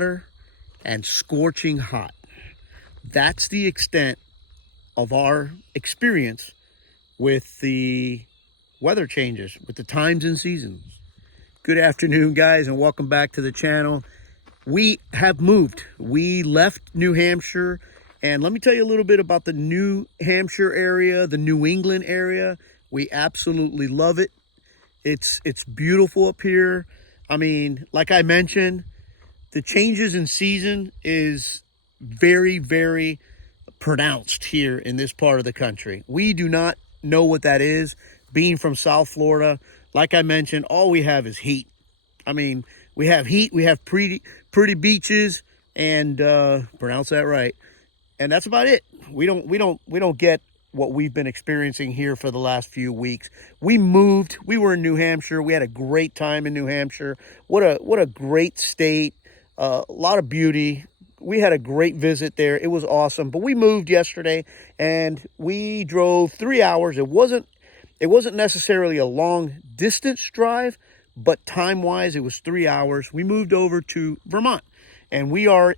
hotter and scorching hot. That's the extent of our experience with the weather changes, with the times and seasons. Good afternoon, guys, and welcome back to the channel. We have moved. We left New Hampshire, and let me tell you a little bit about the New Hampshire area, the New England area. We absolutely love it. It's beautiful up here. I mean, like I mentioned, the changes in season is very, very pronounced here in this part of the country. We do not know what that is. Being from South Florida, like I mentioned, all we have is heat. I mean, we have heat, we have pretty beaches, and pronounce that right. And that's about it. We don't get what we've been experiencing here for the last few weeks. We moved. We were in New Hampshire. We had a great time in New Hampshire. What a great state. A lot of beauty. We had a great visit there. It was awesome. But we moved yesterday, and we drove 3 hours. It wasn't necessarily a long distance drive, but time-wise, it was 3 hours. We moved over to Vermont, and we are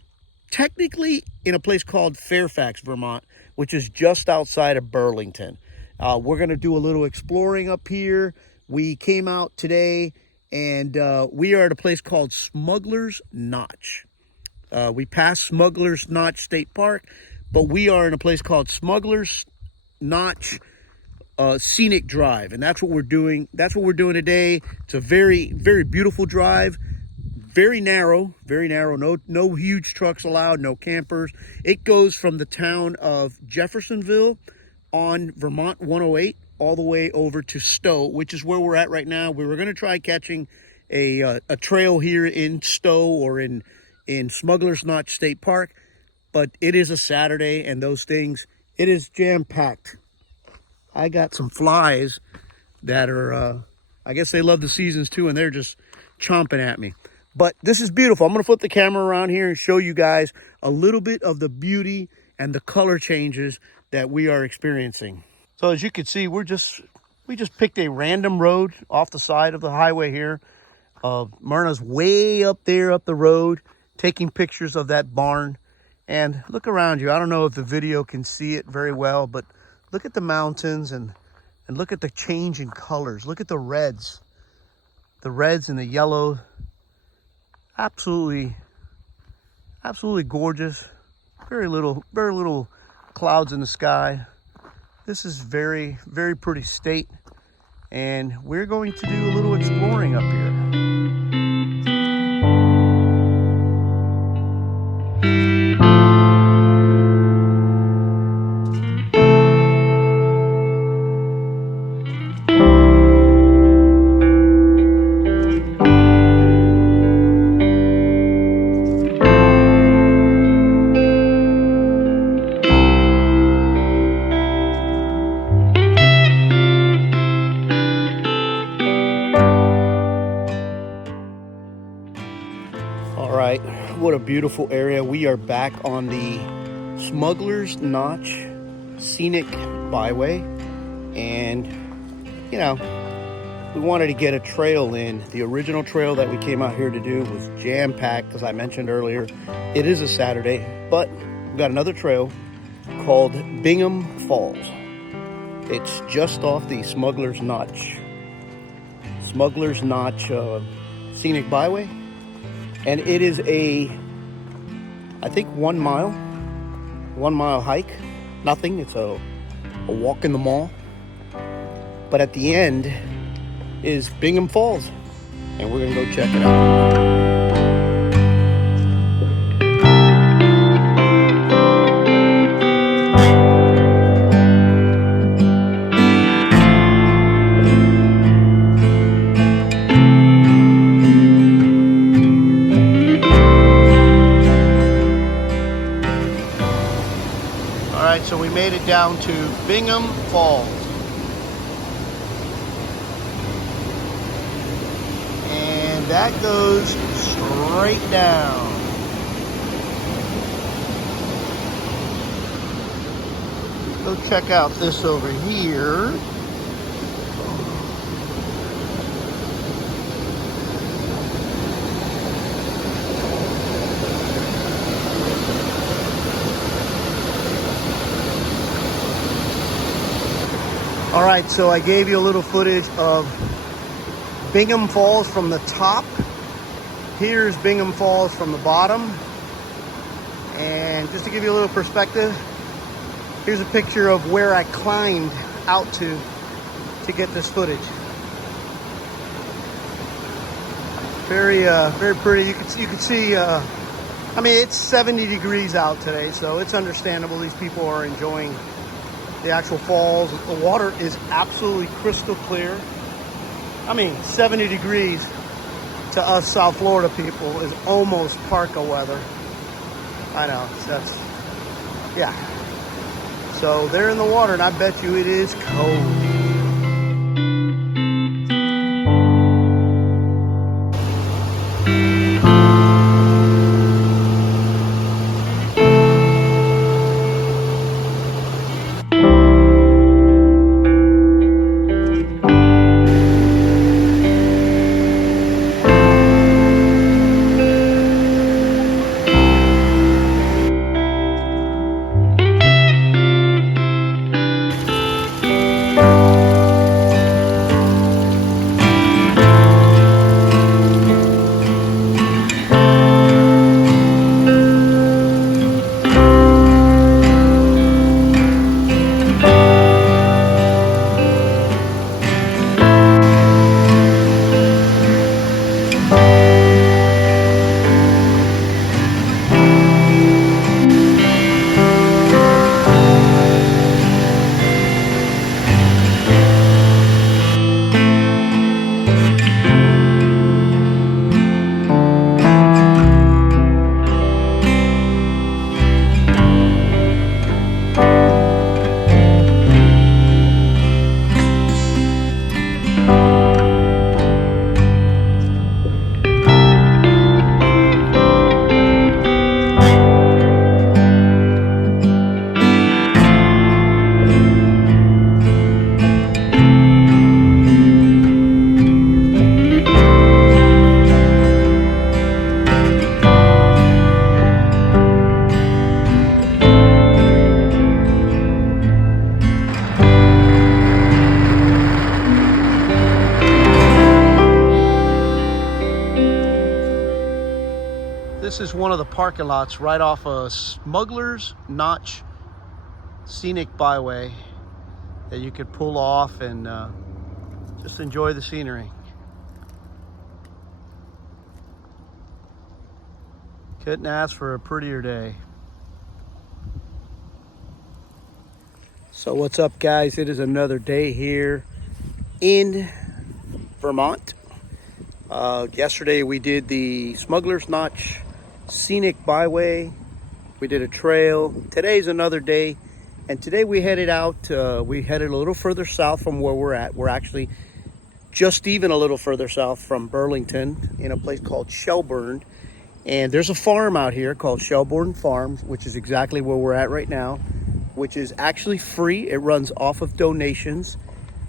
technically in a place called Fairfax, Vermont, which is just outside of Burlington. We're going to do a little exploring up here. We came out today, and we are at a place called Smugglers Notch. We passed Smugglers Notch State Park, but we are in a place called Smugglers Notch Scenic Drive, and that's what we're doing. That's what we're doing today. It's a very, very beautiful drive. Very narrow, very narrow. No huge trucks allowed, no campers. It goes from the town of Jeffersonville on Vermont 108 all the way over to Stowe, which is where we're at right now. We were going to try catching a trail here in Stowe or in Smugglers Notch State Park, but it is a Saturday, and those things, it is jam-packed. I got some flies that are, I guess they love the seasons too, and they're just chomping at me. But this is beautiful. I'm going to flip the camera around here and show you guys a little bit of the beauty and the color changes that we are experiencing. So as you can see, we just picked a random road off the side of the highway here. Myrna's way up there up the road taking pictures of that barn. And look around you. I don't know if the video can see it very well, but look at the mountains and look at the change in colors. Look at the reds and the yellow. Absolutely gorgeous. Very little clouds in the sky. This is very, very pretty state, and we're going to do a little exploring up here. What a beautiful area. We are back on the Smugglers Notch Scenic Byway, and you know, we wanted to get a trail in. The original trail that we came out here to do was jam-packed, as I mentioned earlier. It is a Saturday, but we've got another trail called Bingham Falls. It's just off the Smugglers Notch Scenic Byway. And it is I think 1 mile hike. Nothing, it's a walk in the mall. But at the end is Bingham Falls, and we're gonna go check it out. So we made it down to Bingham Falls. And that goes straight down. Go check out this over here. right, so I gave you a little footage of Bingham Falls from the top. Here's Bingham Falls from the bottom. And just to give you a little perspective, here's a picture of where I climbed out to get this footage. Very pretty. You can see. I mean, it's 70 degrees out today, so it's understandable. These people are enjoying the actual falls. The water is absolutely crystal clear. I mean, 70 degrees to us South Florida people is almost parka weather. I know, yeah. So they're in the water, and I bet you it is cold. This is one of the parking lots right off of Smugglers Notch Scenic Byway that you could pull off and just enjoy the scenery. Couldn't ask for a prettier day. So what's up, guys? It is another day here in Vermont. Yesterday we did the Smugglers Notch Scenic Byway. We did a trail. Today's another day, and today we headed out. We headed a little further south from where we're at. We're actually just even a little further south from Burlington in a place called Shelburne. And there's a farm out here called Shelburne Farms, which is exactly where we're at right now, which is actually free. It runs off of donations,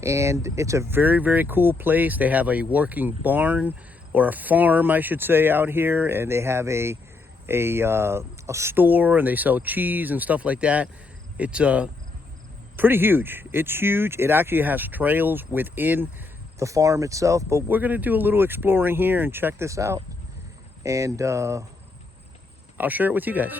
and it's a very cool place. They have a working barn, or a farm I should say, out here, and they have a store, and they sell cheese and stuff like that. It's pretty huge. It's huge. It actually has trails within the farm itself, but we're gonna do a little exploring here and check this out, and I'll share it with you guys.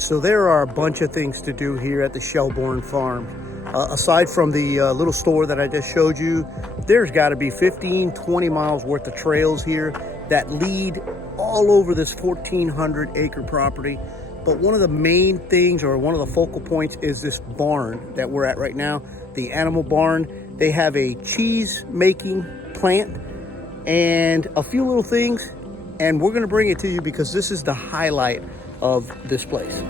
So there are a bunch of things to do here at the Shelburne Farm. Aside from the little store that I just showed you, there's got to be 15-20 miles worth of trails here that lead all over this 1,400 acre property. But one of the main things, or one of the focal points, is this barn that we're at right now, the animal barn. They have a cheese making plant and a few little things, and we're gonna bring it to you because this is the highlight of this place.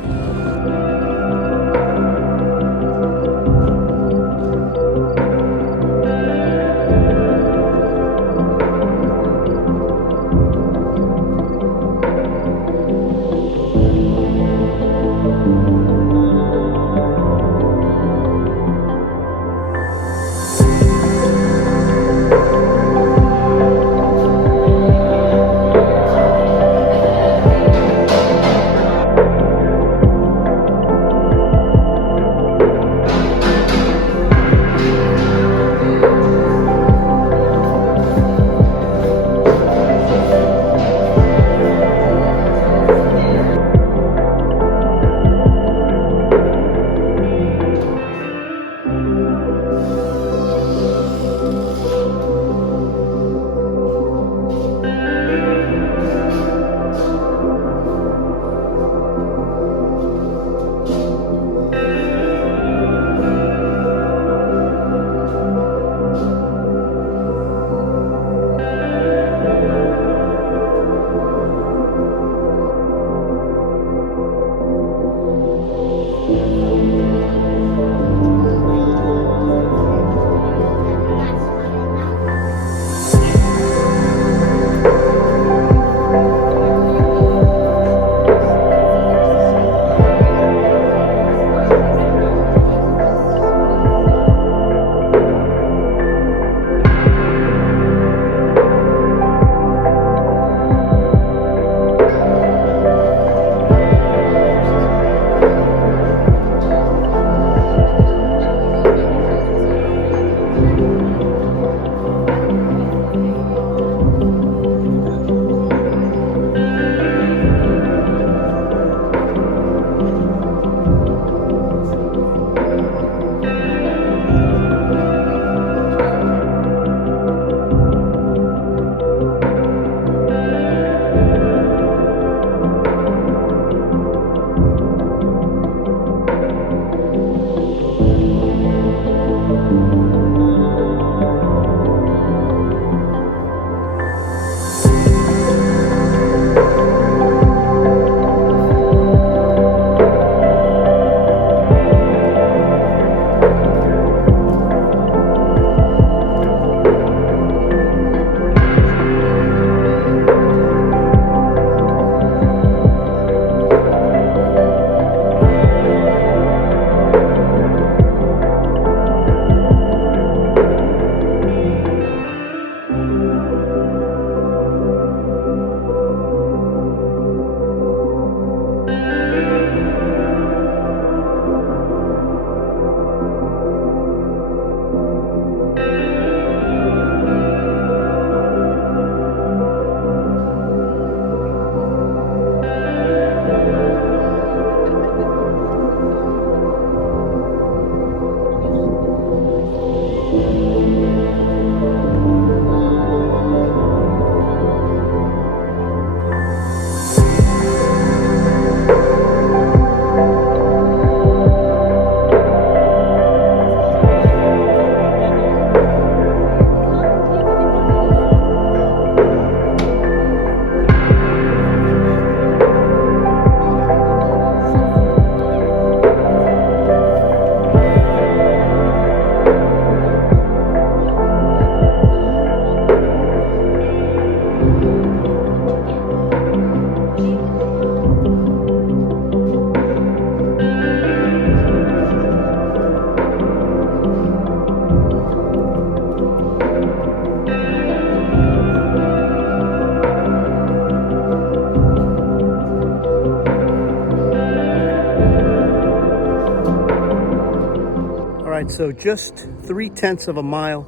right, so just 3/10 of a mile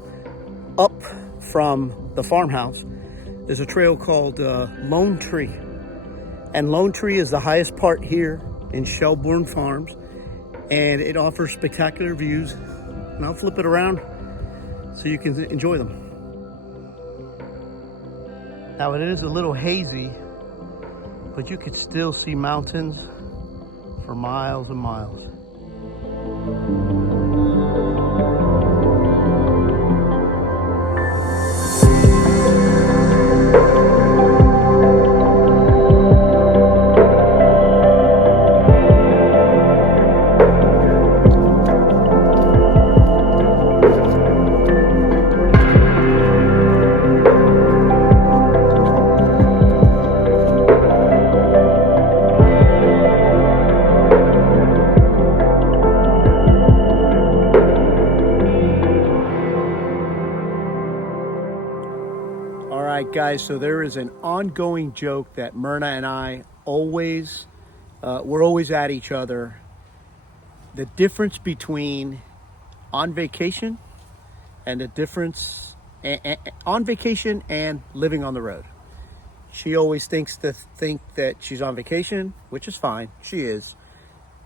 up from the farmhouse, there's a trail called Lone Tree. And Lone Tree is the highest part here in Shelburne Farms, and it offers spectacular views. And I'll flip it around so you can enjoy them. Now it is a little hazy, but you could still see mountains for miles and miles. Guys, so there is an ongoing joke that Myrna and I always, we're always at each other. The difference between on vacation and the difference on vacation and living on the road. She always think that she's on vacation, which is fine. She is.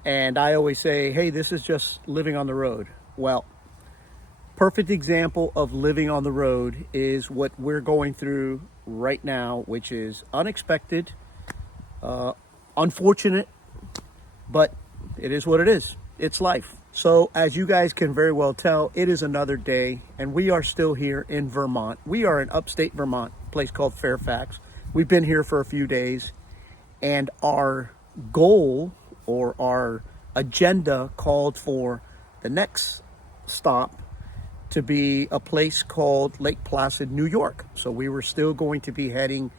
And I always say, hey, this is just living on the road. Well, perfect example of living on the road is what we're going through right now, which is unexpected, unfortunate, but it is what it is. It's life. So as you guys can very well tell, it is another day, and we are still here in Vermont. We are in upstate Vermont, a place called Fairfax. We've been here for a few days, and our goal or our agenda called for the next stop to be a place called Lake Placid, New York. So we were still going to be heading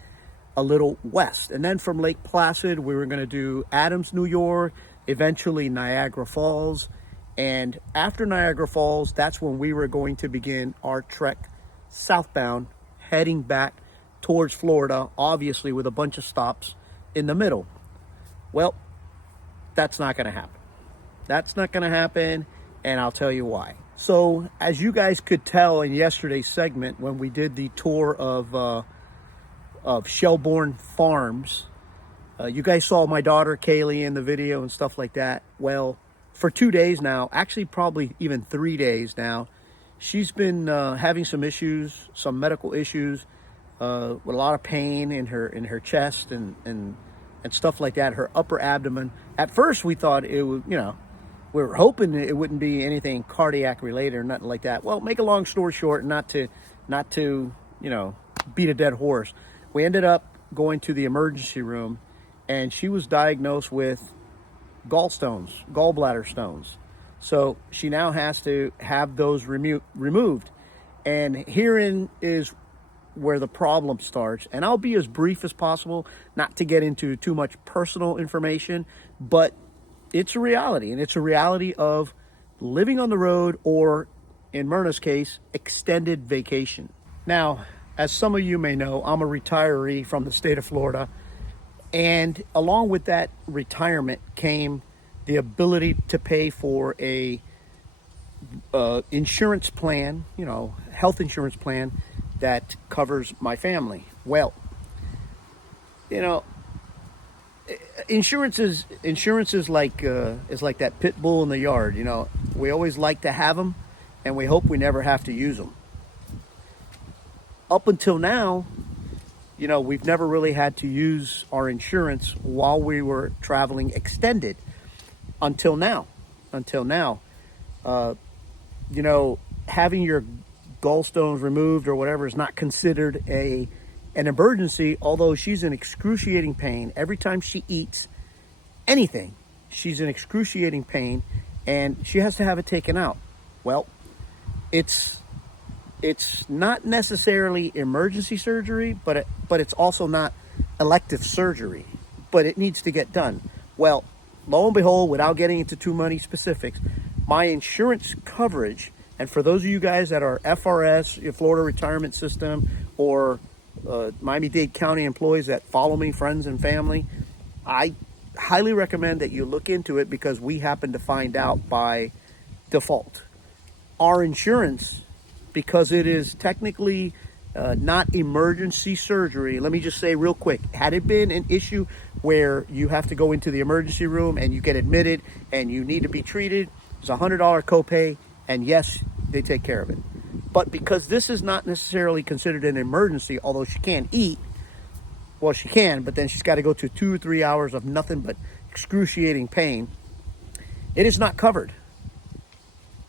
a little west. And then from Lake Placid, we were going to do Adams, New York, eventually Niagara Falls. And after Niagara Falls, that's when we were going to begin our trek southbound, heading back towards Florida, obviously with a bunch of stops in the middle. Well, that's not going to happen. That's not going to happen, and I'll tell you why. So, as you guys could tell in yesterday's segment when we did the tour of Shelbourne Farms, you guys saw my daughter Kaylee in the video and stuff like that. Well, for 2 days now, actually probably even 3 days now, she's been having some issues, some medical issues, with a lot of pain in her chest and stuff like that, her upper abdomen. At first, we thought it would, we were hoping it wouldn't be anything cardiac related or nothing like that. Well, make a long story short, not to beat a dead horse. We ended up going to the emergency room, and she was diagnosed with gallbladder stones. So she now has to have those removed. And herein is where the problem starts. And I'll be as brief as possible, not to get into too much personal information, but it's a reality, and it's a reality of living on the road, or in Myrna's case, extended vacation. Now, as some of you may know, I'm a retiree from the state of Florida, and along with that retirement came the ability to pay for a insurance plan, health insurance plan that covers my family. Well, insurance is like that pit bull in the yard. We always like to have them, and we hope we never have to use them. Up until now, we've never really had to use our insurance while we were traveling extended. Until now, having your gallstones removed or whatever is not considered an emergency, although she's in excruciating pain. Every time she eats anything, she's in excruciating pain, and she has to have it taken out. Well, it's not necessarily emergency surgery, but it's also not elective surgery, but it needs to get done. Well, lo and behold, without getting into too many specifics, my insurance coverage, and for those of you guys that are FRS, your Florida Retirement System, or Miami-Dade County employees that follow me, friends and family, I highly recommend that you look into it, because we happen to find out by default. Our insurance, because it is technically not emergency surgery, let me just say real quick, had it been an issue where you have to go into the emergency room and you get admitted and you need to be treated, it's a $100 copay, and yes, they take care of it. But because this is not necessarily considered an emergency, although she can't eat, well, she can, but then she's got to go to 2 or 3 hours of nothing but excruciating pain, it is not covered.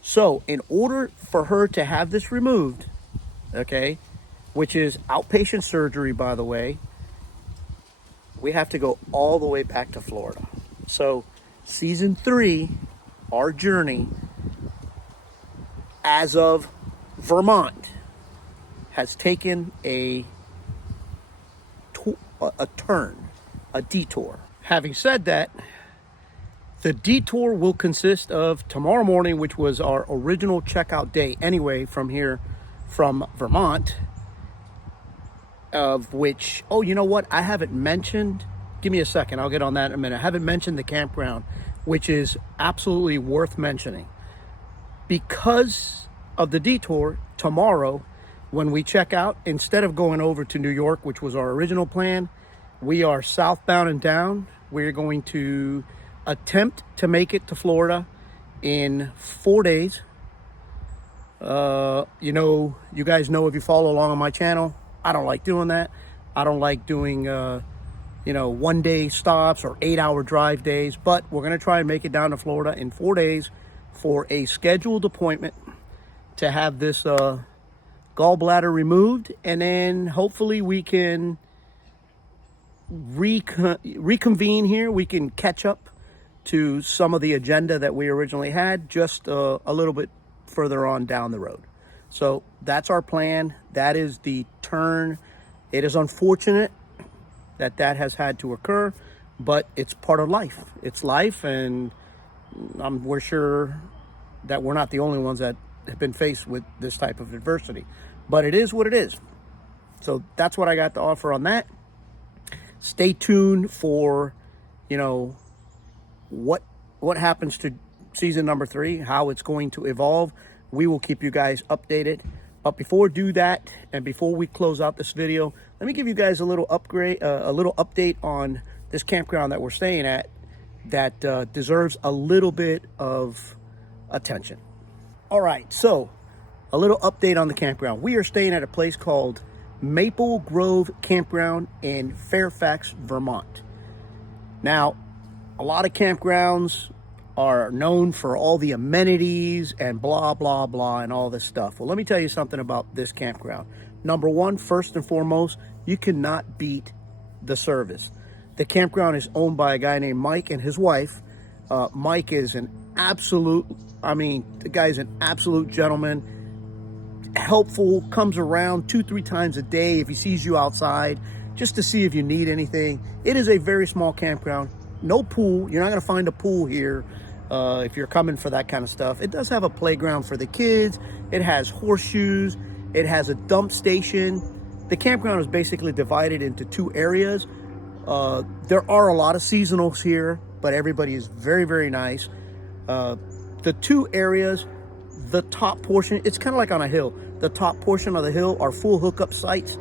So in order for her to have this removed, okay, which is outpatient surgery, by the way, we have to go all the way back to Florida. So season 3, our journey as of Vermont has taken a turn, a detour. Having said that, the detour will consist of tomorrow morning, which was our original checkout day anyway from here, from Vermont, of which, oh, you know what? I haven't mentioned, give me a second, I'll get on that in a minute. I haven't mentioned the campground, which is absolutely worth mentioning. Because of the detour, tomorrow, when we check out, instead of going over to New York, which was our original plan, we are southbound and down. We're going to attempt to make it to Florida in 4 days. You know, you guys know if you follow along on my channel, I don't like doing that. I don't like doing, you know, 1 day stops or 8-hour drive days, but we're going to try and make it down to Florida in 4 days for a scheduled appointment to have this gallbladder removed, and then hopefully we can reconvene here. We can catch up to some of the agenda that we originally had, just a little bit further on down the road. So that's our plan. That is the turn. It is unfortunate that that has had to occur, but it's part of life. It's life, and we're sure that we're not the only ones that have been faced with this type of adversity. But it is what it is. So that's what I got to offer on that. Stay tuned for, you know, what happens to season number 3, how it's going to evolve. We will keep you guys updated. But before we do that, and before we close out this video, let me give you guys a little update on this campground that we're staying at that deserves a little bit of attention. All right, so a little update on the campground. We are staying at a place called Maple Grove Campground in Fairfax, Vermont. Now, a lot of campgrounds are known for all the amenities and blah, blah, blah, and all this stuff. Well, let me tell you something about this campground. Number one, first and foremost, you cannot beat the service. The campground is owned by a guy named Mike and his wife. Mike is an absolute, the guy's an absolute gentleman, helpful, comes around 2-3 times a day if he sees you outside, just to see if you need anything. It is a very small campground. No pool. You're not going to find a pool here if you're coming for that kind of stuff. It does have a playground for the kids. It has horseshoes. It has a dump station. The campground is basically divided into 2 areas. There are a lot of seasonals here, but everybody is very, very nice. The 2 areas, the top portion, it's kind of like on a hill. The top portion of the hill are full hookup sites.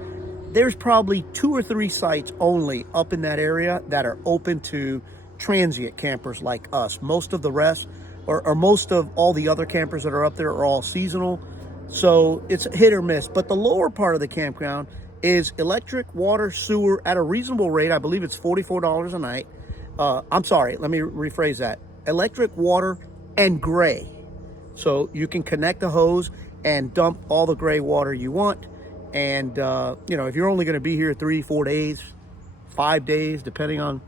There's probably 2 or 3 sites only up in that area that are open to transient campers like us. Most of the rest, or most of all the other campers that are up there, are all seasonal. So it's hit or miss. But the lower part of the campground is electric, water, sewer at a reasonable rate. I believe it's $44 a night. I'm sorry, let me rephrase that. Electric, water, and gray. So you can connect the hose and dump all the gray water you want. And, you know, if you're only going to be here 3-4 days, 5 days, depending on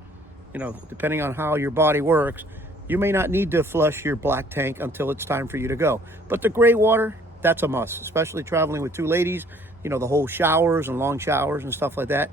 how your body works, you may not need to flush your black tank until it's time for you to go. But the gray water, that's a must, especially traveling with 2 ladies, you know, the whole showers and long showers and stuff like that.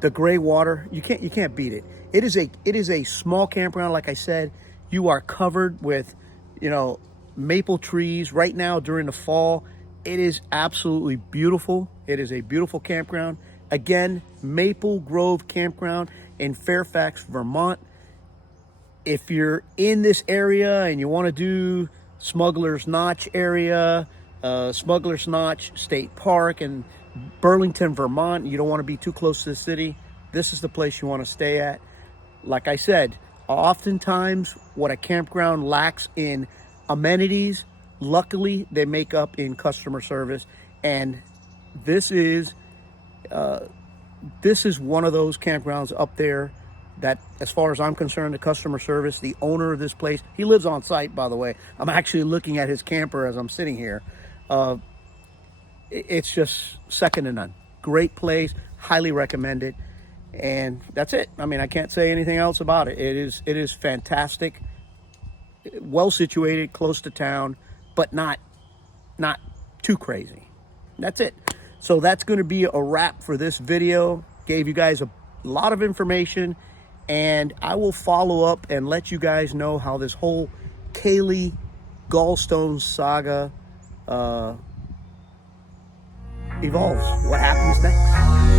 The gray water, you can't beat it. It is a small campground. Like I said, you are covered with, you know, maple trees right now during the fall. It is absolutely beautiful. It is a beautiful campground. Again, Maple Grove Campground in Fairfax, Vermont. If you're in this area and you want to do Smugglers Notch area, Smugglers Notch State Park in Burlington, Vermont, you don't want to be too close to the city, this is the place you want to stay at. Like I said, oftentimes what a campground lacks in amenities, luckily they make up in customer service, and this is one of those campgrounds up there That, as far as I'm concerned, the customer service, the owner of this place, he lives on site, by the way. I'm actually looking at his camper as I'm sitting here. It's just second to none. Great place, highly recommend it. And that's it. I mean, I can't say anything else about it. It is fantastic, well situated, close to town, but not too crazy. That's it. So that's going to be a wrap for this video. Gave you guys a lot of information, and I will follow up and let you guys know how this whole Kaylee Gallstone saga evolves. What happens next?